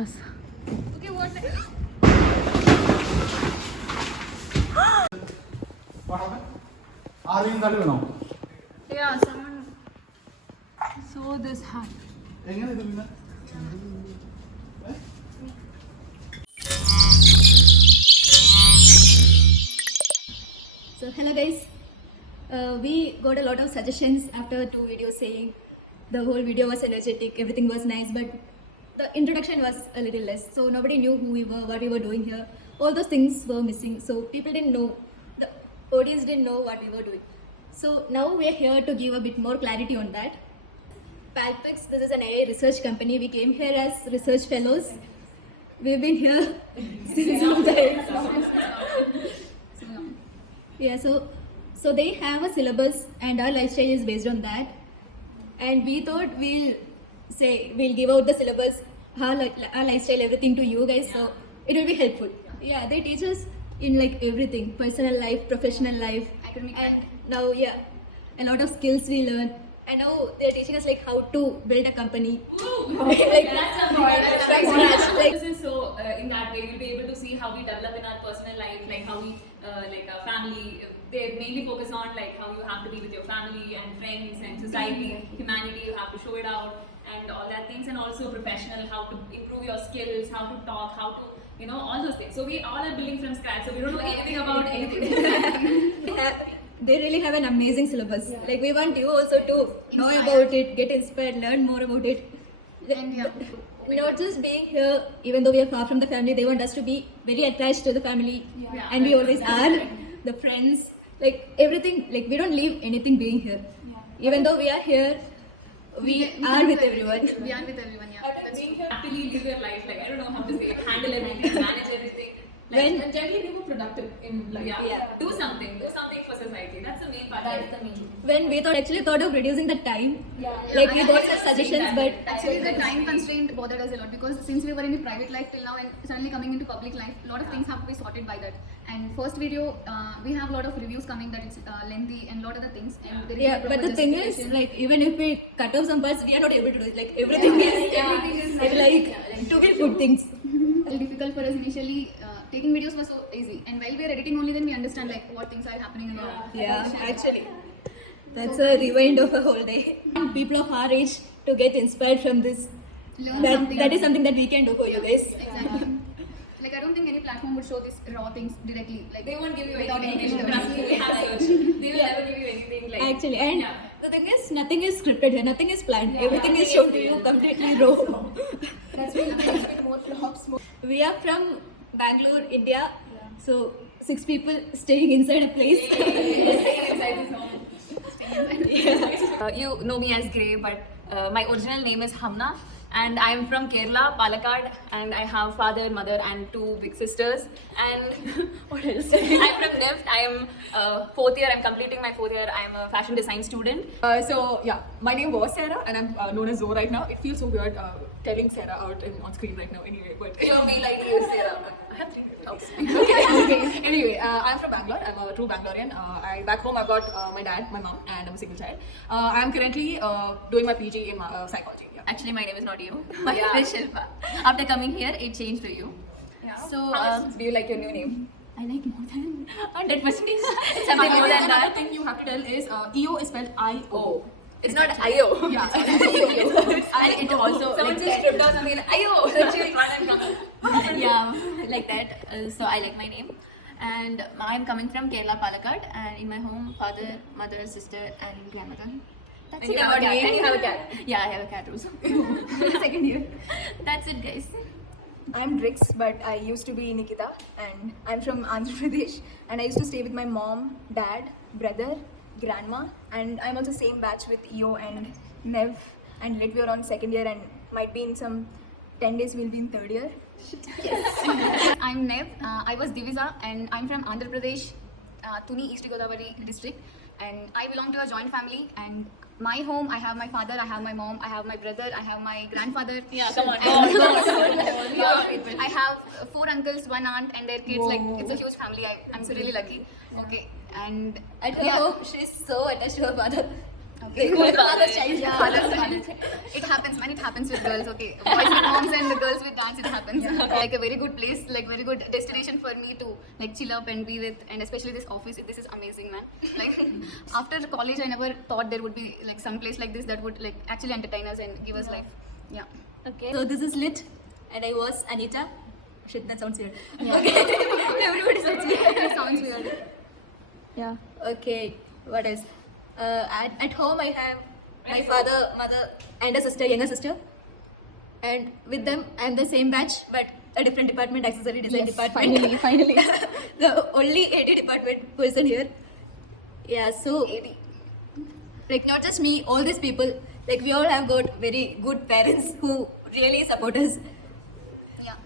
Okay, what? What happened? Arvind Dalu now. Yeah, someone saw this hat. എങ്ങനെ ഇത് പിന്നെ So hello guys, we got a lot of suggestions after 2 videos saying the whole video was energetic, everything was nice, but the introduction was a little less. So nobody knew who we were, what we were doing here. All those things were missing. So people didn't know, the audience didn't know what we were doing. So now we are here to give a bit more clarity on that. Palpix, this is an AI research company. We came here as research fellows. We've been here since some time. Yeah, so they have a syllabus and our lifestyle is based on that. And we thought we'll give out the syllabus, our lifestyle, everything to you guys. So it will be helpful. Yeah, they teach us in like everything, personal life, professional life, Academic and now a lot of skills we learn. And now they're teaching us like how to build a company. Like That's a from scratch. Like This is so in that way you'll be able to see how we develop in our personal life, like how we like our family. They mainly focus on like how you have to be with your family and friends and society, humanity. You have to show it out and all that things, and also professional, how to improve your skills, how to talk, how to all those things. So we all are building from scratch. So we don't know anything about anything. they really have an amazing syllabus. Like we want you also to know about it, get inspired, learn more about it. And yeah. Not just being here, even though we are far from the family, they want us to be very attached to the family, Yeah. and we always are. The friends, like everything, like we don't leave anything being here. Even though we are here, we are with everyone. We are with everyone, yeah. That's Being here, happily live your life. Like I don't know how to say it. Handle everything, manage everything. Like, When- and generally be more productive in like Yeah. do something for society. That's the main part. That's the main. When we actually thought of reducing the time, like we I got was some saying suggestions, that. but Actually, the time constraint bothered us a lot because since we were in a private life till now and suddenly coming into public life, a lot of things have to be sorted by that. And first video, we have a lot of reviews coming that it's lengthy and a lot of other things. And there is yeah, no but proper the thing is, justification. like even if we cut off some parts, we are not able to do it. Like everything is like to be good things. Very difficult for us initially. Taking videos was so easy, and while we are editing only, then we understand like what things are happening in our Yeah, actually, that's a rewind of a whole day. And people of our age to get inspired from this. learn That, something. that is something that we can do for you guys. Exactly. Like I don't think any platform would show this raw things directly. Like They won't give you without anything. any Trust me, we have searched. They will never give you anything like. Actually, and Yeah. the thing is, nothing is scripted here. Nothing is planned. Everything is shown to you completely raw. that's been more flops. We are from Bangalore, India. So 6 people staying inside a place. You know me as Grey, but my original name is Hamna, and I am from Kerala, Palakkad, and I have father, mother, and 2 big sisters. And what else? I'm from NIFT. I am 4th year. I'm completing my 4th year. I am a fashion design student. So yeah, my name was Sarah, and I'm known as Zoe right now. It feels so weird telling Sarah out on screen right now. Anyway, but You'll be like you, Sarah. I have 3 dogs. okay. Anyway, I'm from Bangalore. I'm a true Bangalorean. Back home I've got my dad, my mom, and I'm a single child. I'm currently doing my PG in psychology. Yeah. Actually, my name is not you. My name is Shilpa. After coming here, it changed to you. So, Do you like your new name? I like more than 100%. Something more than Another that. thing you have to tell is EO is spelled I-O. It's not IO. Yeah, so it's And it also someone just stripped out something like IO. Yeah, like that. So I like my name, and I'm coming from Kerala, Palakkad, and in my home, father, mother, sister, and grandmother. That's And it you have a about cat. me. And you have a cat. Yeah, I have a cat also. Second year. That's it, guys. I'm Drix, but I used to be Nikita, and I'm from Andhra Pradesh, and I used to stay with my mom, dad, brother, grandma, and I'm also same batch with EO and Nev and Lit. We're on second year, and might be in some 10 days we'll be in third year. I'm Nev. I was Divisa, and I'm from Andhra Pradesh, Tuni, East Godavari district, and I belong to a joint family. And my home, I have my father, I have my mom, I have my brother, I have my grandfather. Yeah, come on. I have 4 uncles, 1 aunt, and their kids. Like it's a huge family. I'm so really lucky. Okay, and At her home, she's so attached to her father. Okay. Father's child. Yeah, father's child. It happens, man. It happens with girls. Okay, boys with moms and the girls with dads. It happens. Like a very good place, like very good destination for me to like chill up and be with, and especially this office. This is amazing, man. Like after college, I never thought there would be like some place like this that would like actually entertain us and give us life. Yeah. Okay. So this is Lit, and I was Anita. Shit, that sounds weird. Okay. Everybody sounds weird. It sounds weird. Yeah. Okay. What else? At home, I have my father, mother, and a sister, younger sister. And with them, I'm the same batch, but a different department, accessory design department. Finally. The only AD department person here. Yeah. So, like, not just me, all these people. Like, we all have got very good parents who really support us. Yeah.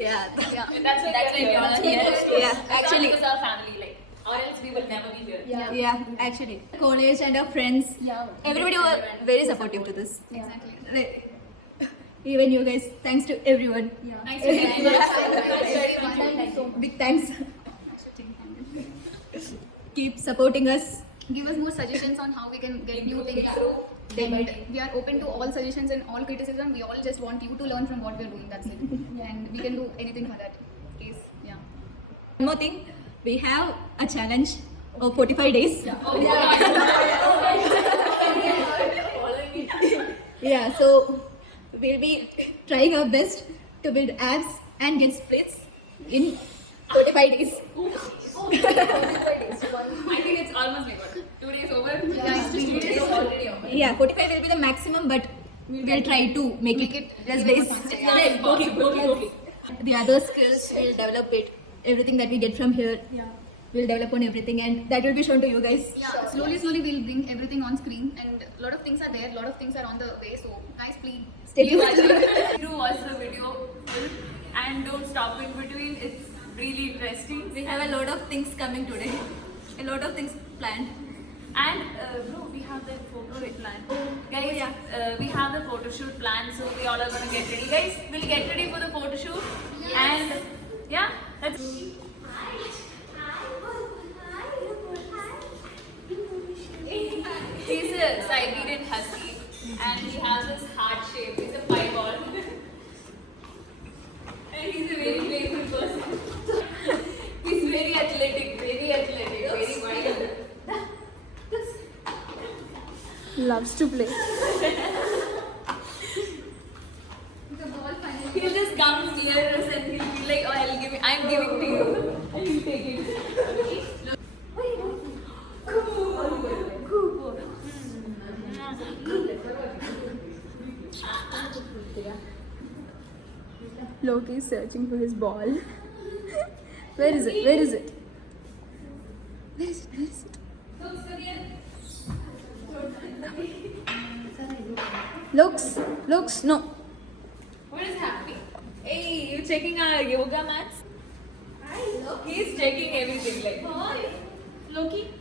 Yeah. Yeah. That's why we all are here. Yeah, actually. It's our family, like, or else we will never be here. Yeah, actually. College and our friends. Yeah. Everybody were very supportive to this. Exactly. Like, even you guys, thanks to everyone. Nice to meet you. Big thanks. Keep supporting us. Give us more suggestions on how we can get new things through. And we are open to all suggestions and all criticism. We all just want you to learn from what we are doing. That's it. And we can do anything for that. Please, yeah. One more thing, we have a challenge of 45 days. Yeah, so we'll be trying our best to build abs and get splits in 45 days. I think it's almost like what, 2 days over? Yeah, 2 days already over. Yeah, 45 will be the maximum, but we'll try to make it less days. Okay. The other skills we'll develop it. Everything that we get from here, we'll develop on everything, and that will be shown to you guys. Yeah, slowly we'll bring everything on screen, and a lot of things are there, a lot of things are on the way. So, guys, please Stay tuned. Do watch the video full and don't stop in between. It's really interesting. We have a lot of things coming today. A lot of things planned. And bro, we have the photo plan. Guys, we have the photo shoot plan, so we all are gonna get ready. Guys, we'll get ready for the photo shoot. And yeah, that's. He's a Siberian husky, and he has this heart shape. He's a piebald. And he's a very playful person. He's very athletic, very wild. Loves to play. He'll just come near us and he'll be like, oh, I'm giving to you. And you take it. Loki is searching for his ball. Where is it? Where is it? Where is it? Where is it? Looks, no. What is happening? Hey, you checking our yoga mats? He's checking everything like. Hi, Loki.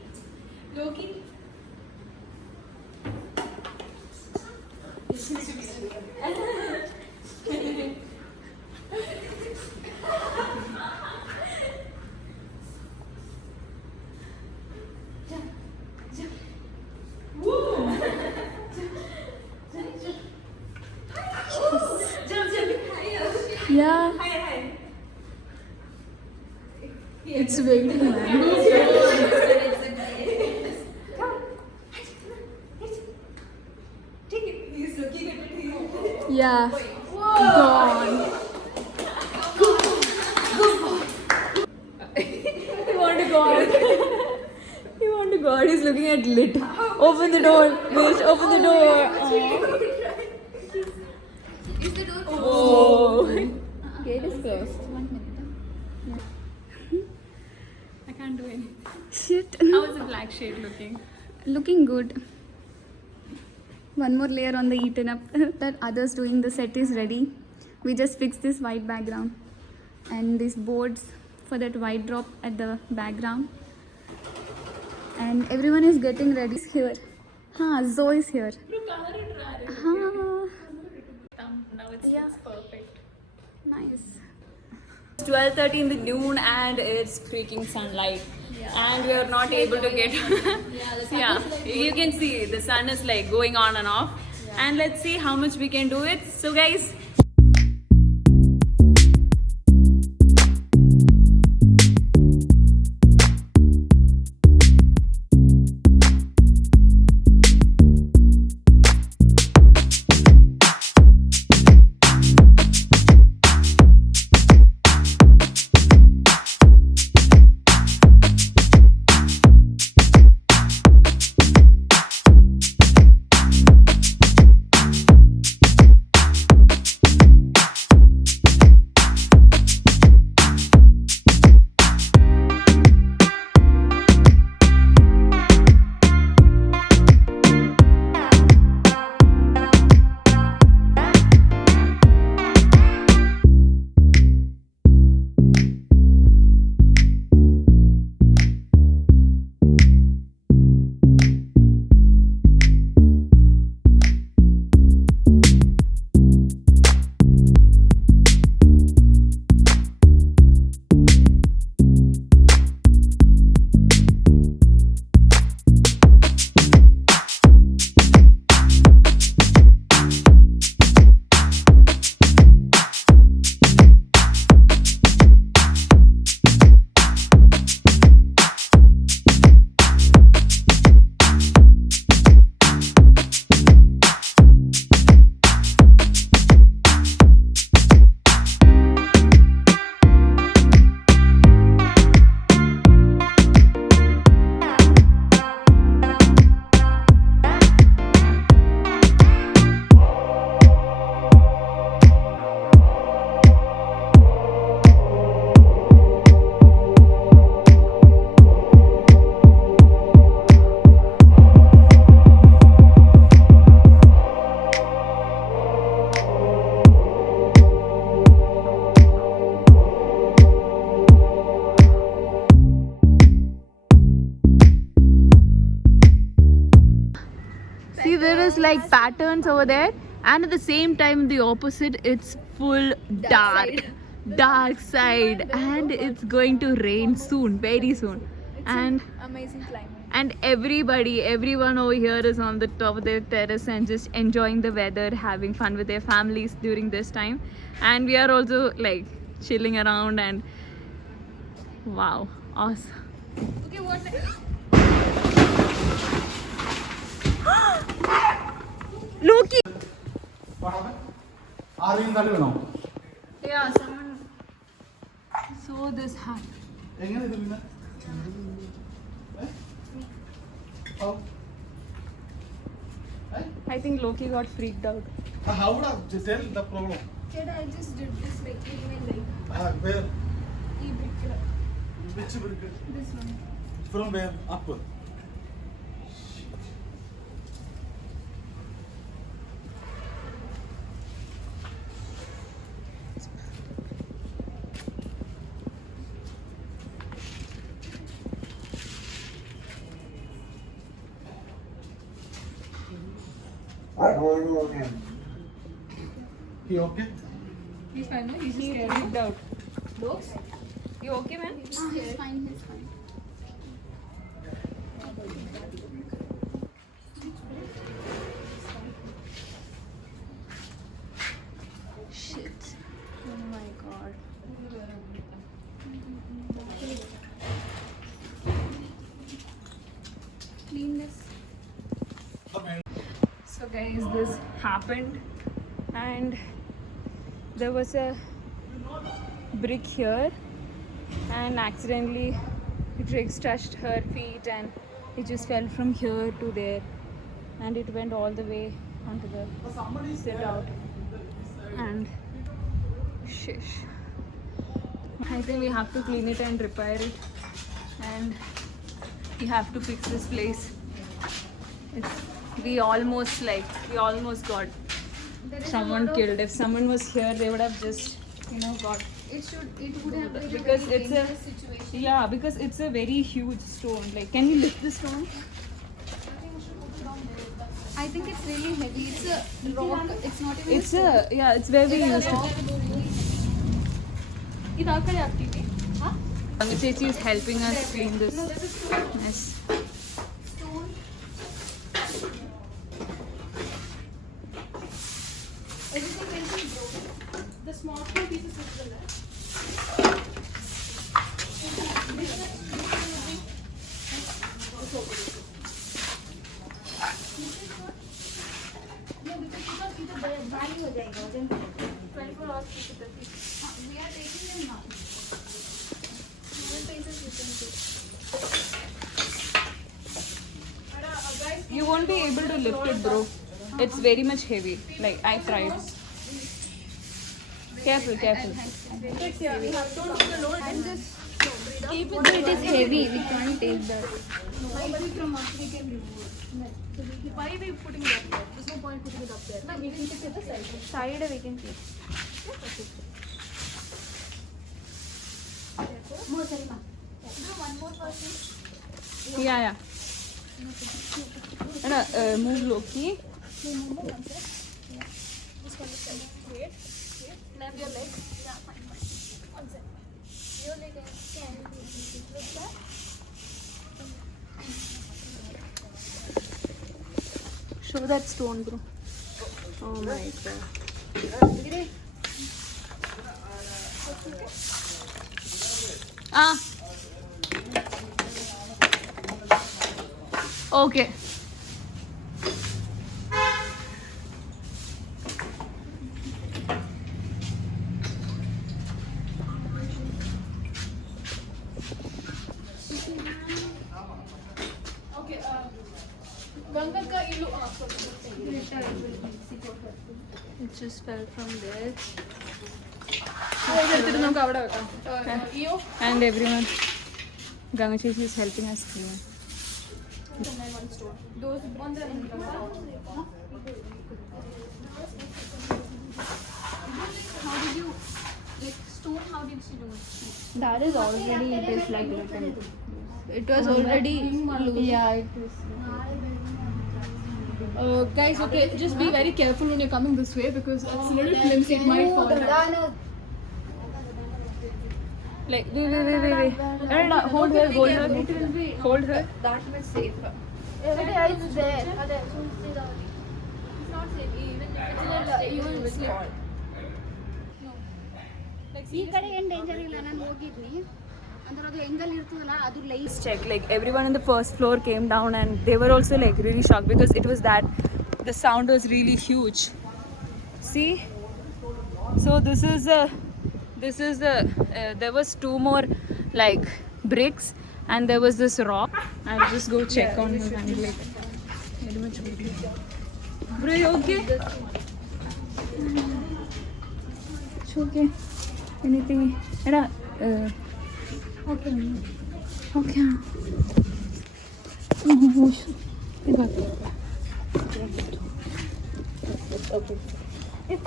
Yeah. It's waiting, man. Yeah. Gone. You want to go out? You want to go out? He's looking at Lit. Open the door, bitch. Open the door. is the door Oh. Gate is closed. 1 minute. I can't do anything. Shit. How is the black shade looking? Looking good. One more layer on the eaten up. That others doing the set is ready. We just fixed this white background and these boards for that white drop at the background. And everyone is getting ready here. Zoe is here. Now it's perfect. Nice. 12:30 in the noon and it's freaking sunlight. And we are not able to get you can see the sun is like going on and off. And let's see how much we can do it. So guys, see there is like patterns over there, and at the same time the opposite it's full dark side, and it's going to rain soon, very soon. And Amazing climate. and everyone over here is on the top of their terrace and just enjoying the weather, having fun with their families during this time. And we are also like chilling around, and wow, awesome. Okay, what? Loki! What happened? ആരെയും തള്ളി വീണോ? Yeah, someone saw this hat. എങ്ങനെ ഇത് പിന്നെ? How? I think Loki got freaked out. How would I tell the problem? I just did this like even like Where? e-brick. Which brick? This one. From where? Up. He okay? He's fine, no? He's just freaked out. Looks? You okay, man? He's fine, he's fine. Shit. Oh my god. Clean this. So guys, this happened, and there was a brick here, and accidentally Drix touched her feet and it just fell from here to there, and it went all the way onto the sit out. And shish, I think we have to clean it and repair it, and we have to fix this place. We almost got someone killed. If someone was here, they would have just got, It would have been because a very it's a dangerous situation. yeah, because it's a very huge stone. Like, can you lift the stone? I think it's really heavy. It's a rock. It's not even It's a yeah, it's where we used to. Chechi is helping us clean this mess. You won't be able to lift it, bro. It's very much heavy. Like I tried. Careful, careful. It is heavy. We can't take that. Why are we putting it up there? There's no point putting it up there. No, we can keep it the side. Side we can keep. More, Salima. Do one more person. Yeah. And move Loki. This one is side. Wait. Snap your leg. Yeah, fine. One second. Your leg can look back. Show that stone, bro. Oh my god. Ah. Okay. It just fell from there. And everyone, Ganga Chechi is helping us clean. How did you, like, stone, how did she do it? That is already, it is like written. It was already loose. Yeah, it is. Guys, okay, just be very careful when you're coming this way because it's a little flimsy. It might fall down. Like, wait. No, hold her. Hold her. That was safe. Yeah, it's there. It's not safe. Even if it's slip. ಈ ಕಡೆ ಏನು danger ಇಲ್ಲ ನಾನು ಹೋಗಿದ್ನಿ ಅಂದ್ರೆ ಅದು angle ಇರ್ತದಲ್ಲ ಅದು light Check, like everyone on the first floor came down and they were also like really shocked because it was that the sound was really huge. See, so this is the there was two more like bricks and there was this rock. I'll just go check on him and like very much bro, you okay? It's okay. Anything? Okay. Oh, shit. Okay.